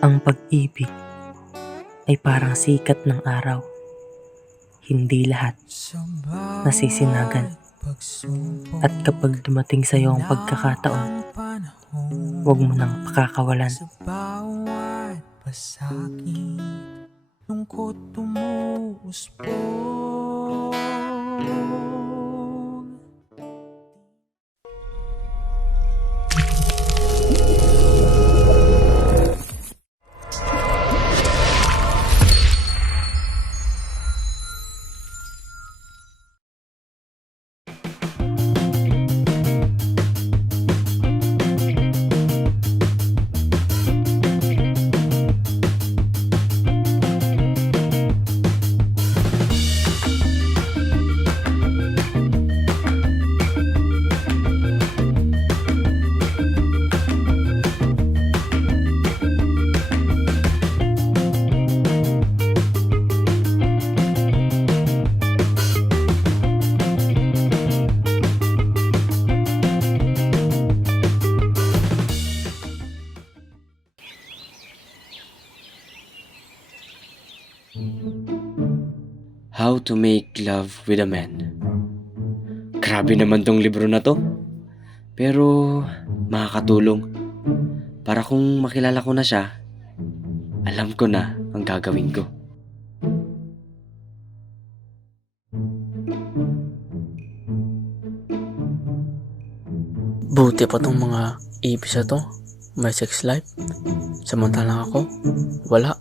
Ang pag-ibig ay parang sikat ng araw. Hindi lahat nasisinagan. At kapag dumating sa iyo ang pagkakataon, huwag mo nang pakakawalan. Sa bawat pasakit, lungkot umuusbong. How to Make Love with a Man. Grabe naman tong libro na to. Pero makakatulong. Para kung makilala ko na siya, alam ko na ang gagawin ko. Buti pa tong mga ipis na to, may sex life. Samantalang ako, wala.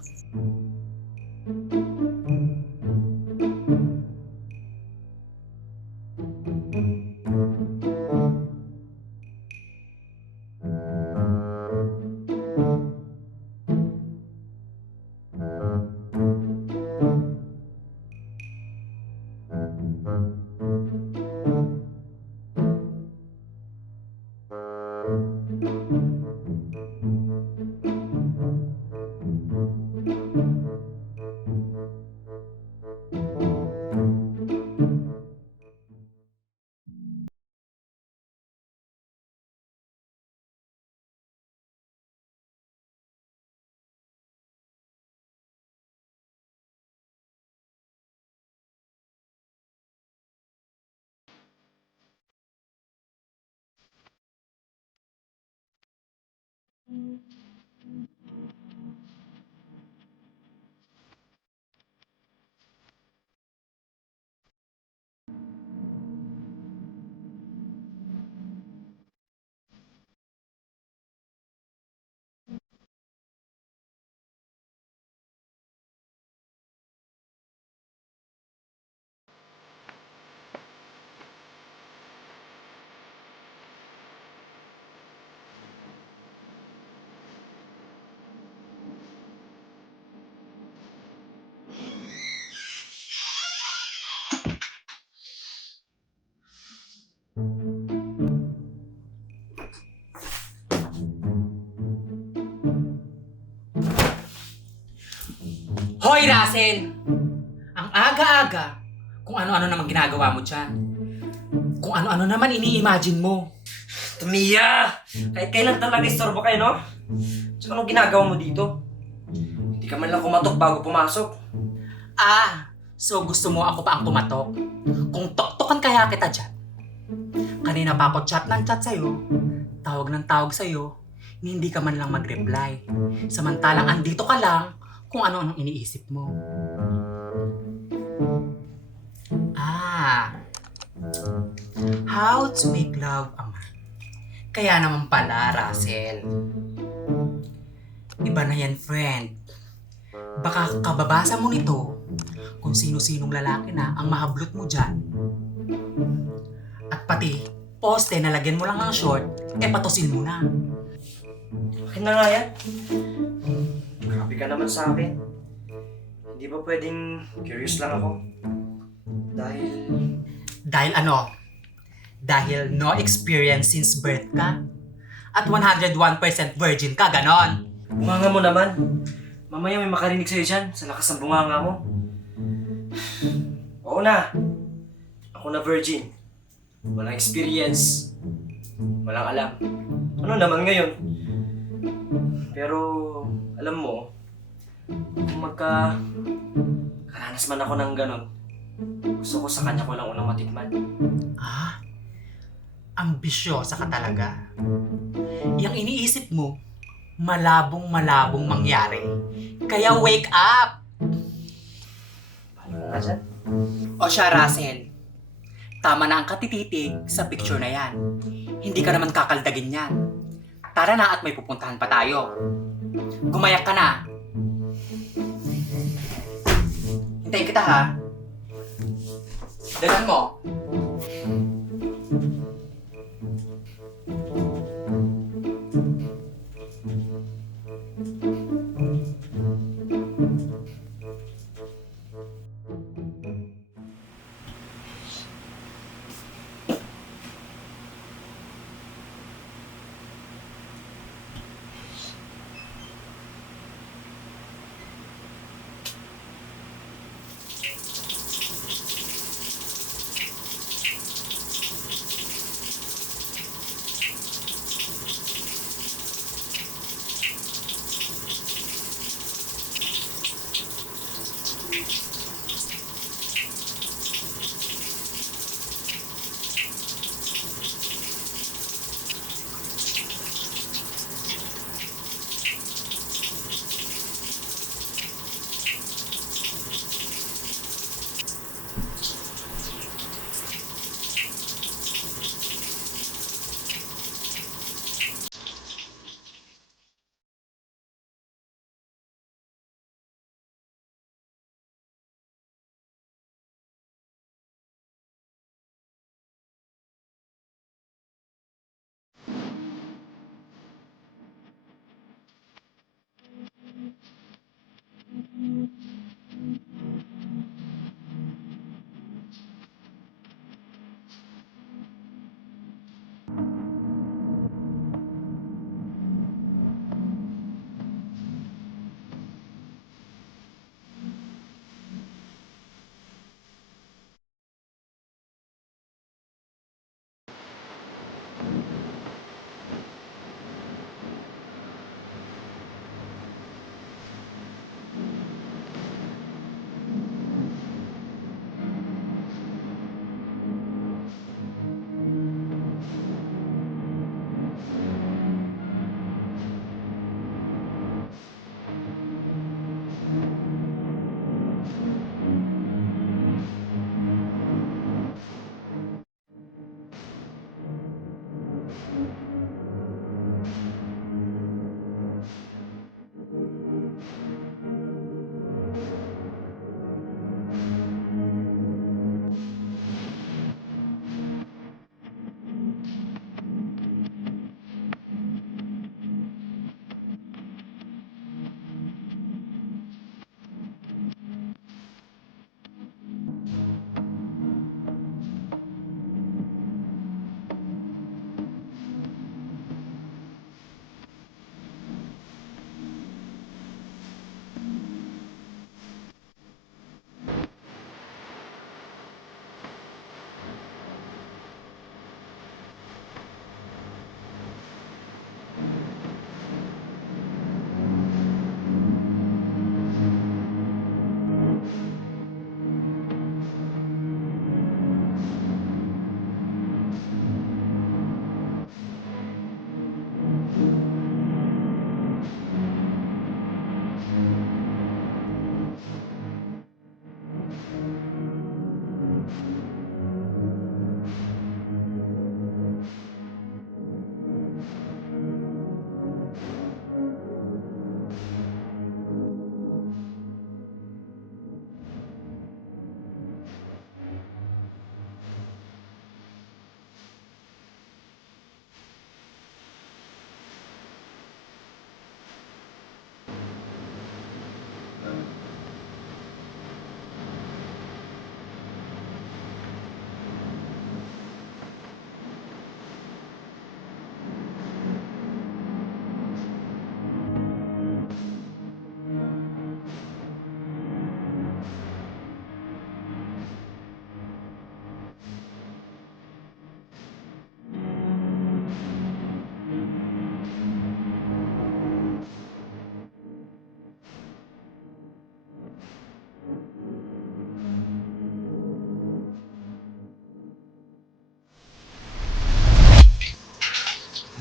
Hoy, Russell! Ang aga-aga, kung ano-ano naman ginagawa mo dyan. Kung ano-ano naman ini-imagine mo. Tumiya! Kahit kailan talaga istorbo kayo, no? Tsaka anong ginagawa mo dito? Hindi ka man lang kumatok bago pumasok. So gusto mo ako pa ang pumatok? Kung toktokan kaya kita dyan. Kanina pa ako chat ng chat sa'yo, tawag ng tawag sa'yo, hindi ka man lang mag-reply. Samantalang andito ka lang kung ano-anong iniisip mo. How to make love a man. Kaya naman pala, Russell. Iba na yan, friend. Baka kababasa mo nito kung sino-sinong lalaki na ang mahablot mo dyan. At pati, poste na lagyan mo lang ng short, patusin mo na. Akin na nga yan. Grabe ka naman sa akin. Hindi ba pwedeng curious lang ako? Dahil ano? Dahil no experience since birth ka? At 101% virgin ka, ganon? Bunganga mo naman. Mamaya may makarinig sa'yo dyan sa lakas ng bunganga mo. Oo na. Ako na virgin. Walang experience. Walang alam. Ano naman ngayon? Pero, alam mo, kung karanas man ako ng ganon, gusto ko sa kanya ko lang unang matikman. Ah, ambisyosa ka talaga. Yang iniisip mo, malabong mangyari. Kaya wake up! Paano nga dyan? O siya, Russell. Tama na ang katititig sa picture na yan. Hindi ka naman kakaldagin yan. Tara na at may pupuntahan pa tayo. Gumayak ka na. Hintayin kita ha. Dalan mo.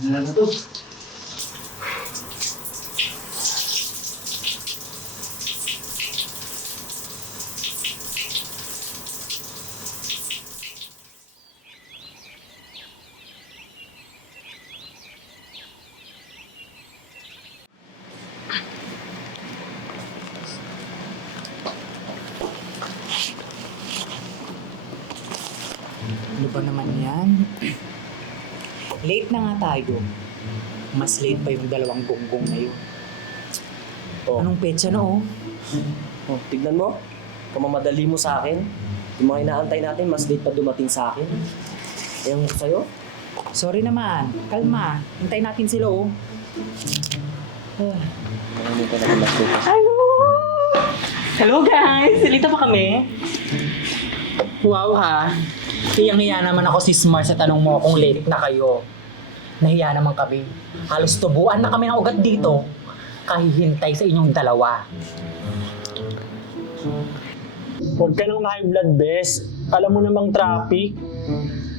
Ano ba naman yan? Late na nga tayo. Mas late pa yung dalawang gonggong na yun. Oh. Anong petsa na oh? Oh, tignan mo. Kamamadali mo sa akin. Yung mga inaantay natin, mas late pa dumating sa akin. Ewan ko sa'yo. Sorry naman. Kalma. Hintayin natin sila oh. Maraming ka naman mas late. Hello! Hello guys! Silita pa kami. Wow ha. Hiyang-hiya naman ako si Smart sa tanong mo kung late na kayo. Nahiya naman kami. Halos tubuan na kami ng ugat dito. Kahihintay sa inyong dalawa. Huwag ka nang high blood, bes. Alam mo namang traffic.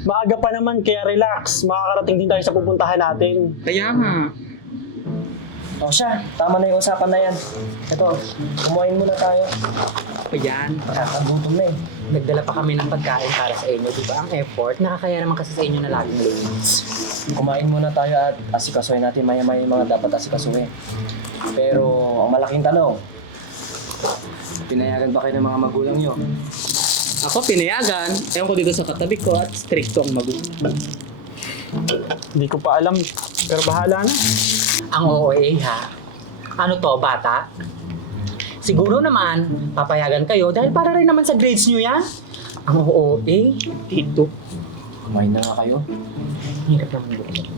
Maaga pa naman, kaya relax. Makakarating din tayo sa pupuntahan natin. Kaya nga. O siya, tama na yung usapan na yan. Ito, kumain muna tayo. Ayan. Nakakagutom na eh. Nagdala pa kami ng pagkain para sa inyo, di ba? Ang effort. Nakakaya naman kasi sa inyo na laging late. Kumain muna tayo at asikasuhin natin maya-maya yung mga dapat asikasuhin. Pero ang malaking tanong, pinayagan ba kayo ng mga magulang nyo? Ako pinayagan. Ewan ko dito sa katabi ko at stricto ang magulang. Hindi ko pa alam, pero bahala na. Ang OA ha? Ano to, bata? Siguro naman, papayagan kayo dahil para rin naman sa grades nyo yan. Ang OA, dito. Kumain na nga kayo. Hirap naman dito.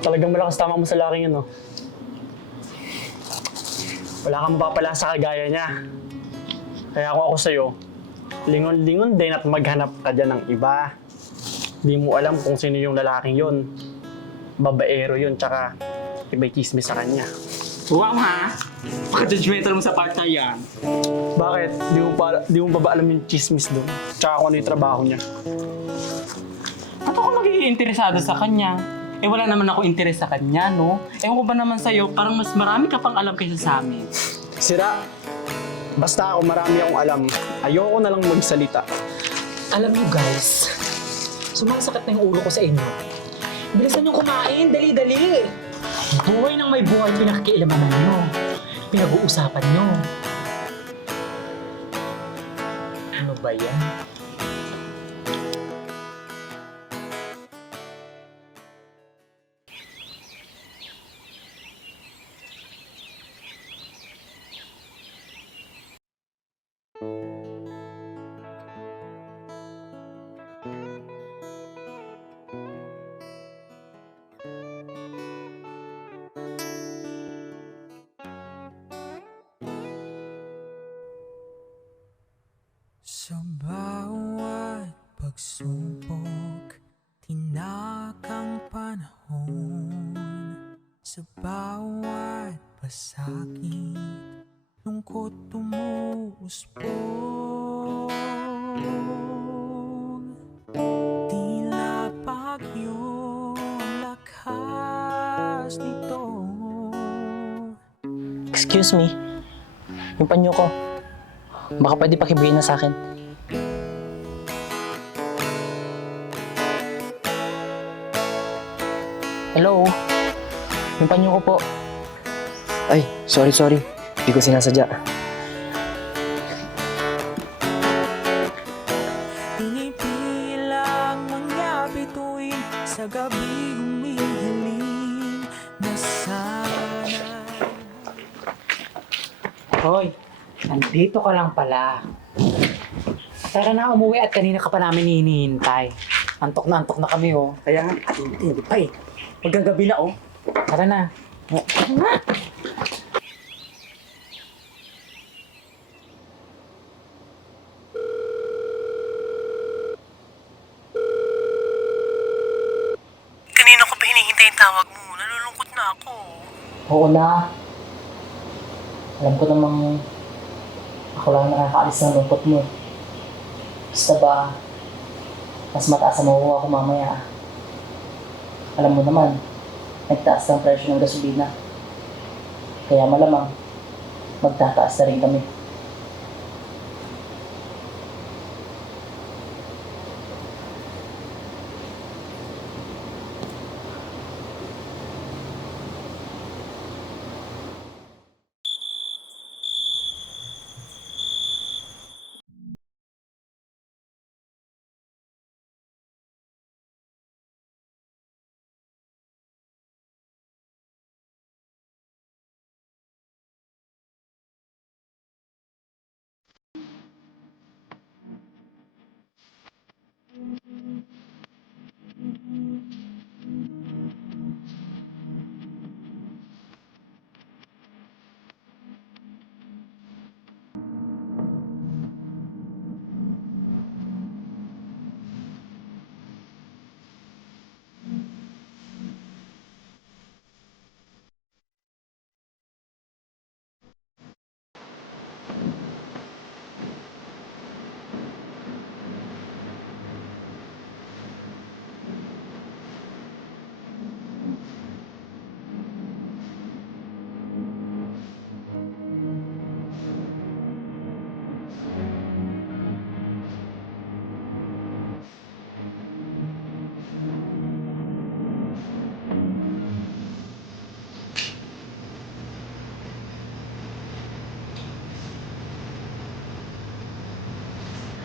Talagang malakas tama mo sa laking yun, no? Wala kang mapapala sa kagaya niya. Kaya kung ako sa'yo, lingon-lingon din at maghanap ka dyan ng iba. Di mo alam kung sino yung lalaking yun. Babaero yun, tsaka iba'y chismis sa kanya. Wow ha? Paka-judgmental mo sa part na yan. Bakit? Di mo pa ba alam yung chismis doon? Tsaka kung ano yung trabaho niya? Ba't ako magiging interesado sa kanya? Eh wala naman ako interes sa kanya, no? Ewan ko ba naman sa'yo, parang mas marami ka pang alam kaysa sa amin. Sira. Basta ako marami akong alam. Ayoko na lang magsalita. Alam niyo guys, sumasakit na yung ulo ko sa inyo. Bilisan niyo kumain, dali-dali. Buhay ng may buhay pinakikialaman niyo. Pinag-uusapan niyo. Ano ba yan? Sa bawat pagsubok, tinakang panahon. Sa bawat pasakit, lungkot umuuspong. Tila bagyo ang lakas nito. Excuse me, yung panyo ko. Baka pwede pakibigay na sa akin. Hello? Yung panyo ko po. Ay, sorry. Hindi ko sinasadya. Pinipilang mangyapit tuwing sa gabi humihiling na sana. Hoy, nandito ka lang pala. Tara na, umuwi at kanina ka pa namin hinihintay. Antok na kami oh. Kaya nga, hindi pa eh. Magagabi na oh. Tara na. Oo na. Alam ko namang ako lang nakakaalis ng lungkot mo. Basta ba, mas mataas ang makukuha ko mamaya. Alam mo naman, nagtaas ang presyo ng gasolina. Kaya malamang, magtataas na rin kami.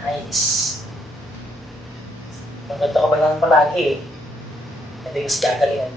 Nice. Maganda ka ba naman palagi eh? Hindi mas gagalingan.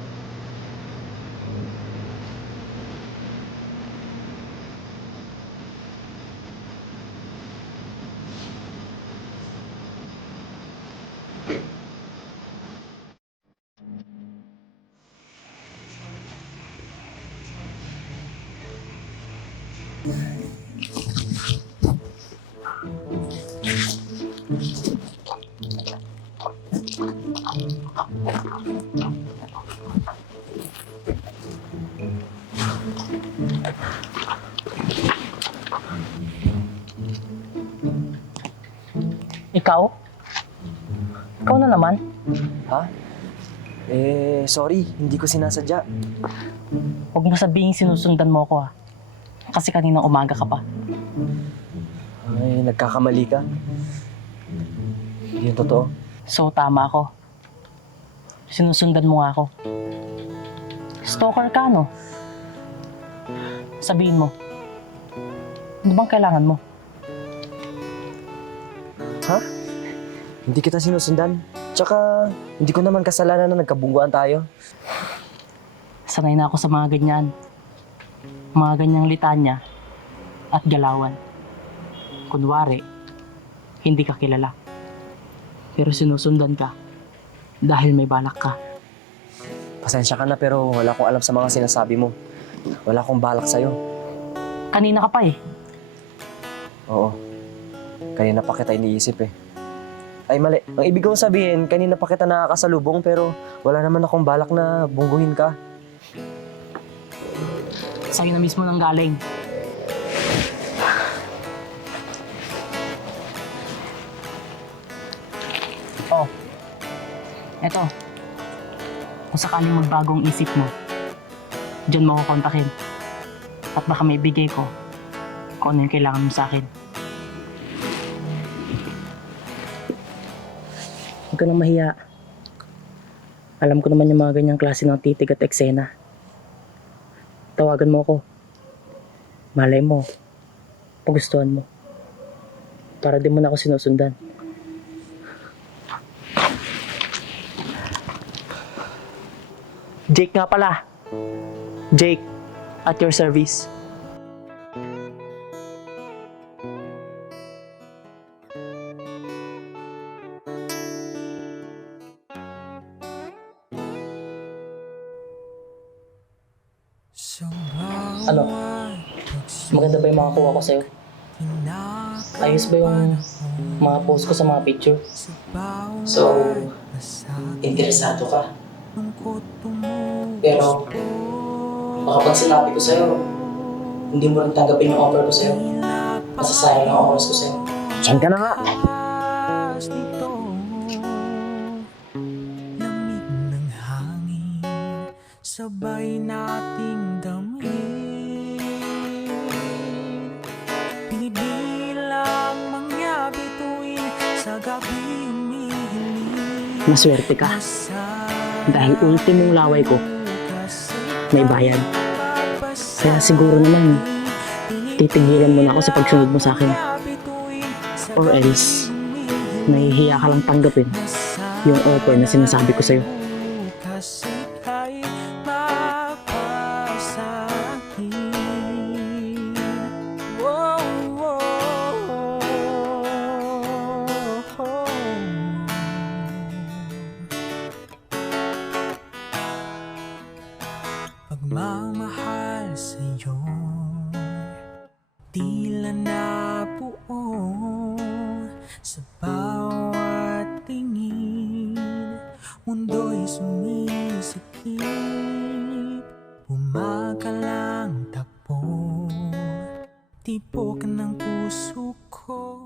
Ikaw? Ikaw na naman? Ha? Sorry. Hindi ko sinasadya. Huwag mo sabihin sinusundan mo ako Kasi kanina umaga ka pa. Ay, nagkakamali ka. Hindi yun totoo. So tama ako. Sinusundan mo nga ako. Stalker ka, no? Sabihin mo. Ano bang kailangan mo? Ha? Hindi kita sinusundan. Tsaka, hindi ko naman kasalanan na nagkabungguan tayo. Sanay na ako sa mga ganyan. Mga ganyang litanya at galawan. Kunwari, hindi ka kilala. Pero sinusundan ka dahil may balak ka. Pasensya ka na pero wala akong alam sa mga sinasabi mo. Wala akong balak sa'yo. Kanina ka pa eh. Oo. Kanina pa kita iniisip eh. Ay mali. Ang ibig kong sabihin, kanina pa kita nakakasalubong pero wala naman akong balak na bungguhin ka. Sa'yo na mismo nang galing. Oh. Eto. Kung sakaling magbagong isip mo, dyan mo ako kontakin. At baka may bigay ko kung ano yung kailangan mo sa akin. Huwag ka nang mahiya. Alam ko naman yung mga ganyang klase ng titig at eksena. Tawagan mo ako. Malay mo, pagustuhan mo. Para di mo na ako sinusundan. Jake nga pala. Jake, at your service. Ano? Maganda ba yung mga kuha ko sa'yo? Ayos ba yung mga post ko sa mga picture? So, interesado ka? Pero, Baka pag sinabi ko sa'yo, hindi mo rin tanggapin yung offer ko sa'yo. Masasayang ang oras ko sa'yo. Diyan ka na nga. Lakas nito, lamig ng hangin, sabay nating damhin. Binibilang mga bituin sa gabi umihiling. Maswerte ka. Dahil ultimong laway ko, may bayad. Kaya siguro naman, titigilan mo na ako sa pagsunod mo sa akin. Or else, nahihiya ka lang tanggapin yung offer na sinasabi ko sa'yo. Kasi ay mapasakin. Wow, wow, pagmamahal sa'yo, tila nabuo sa bawat tingin. Mundo'y sumisikip, umagalang takbo, tibok ng puso ko.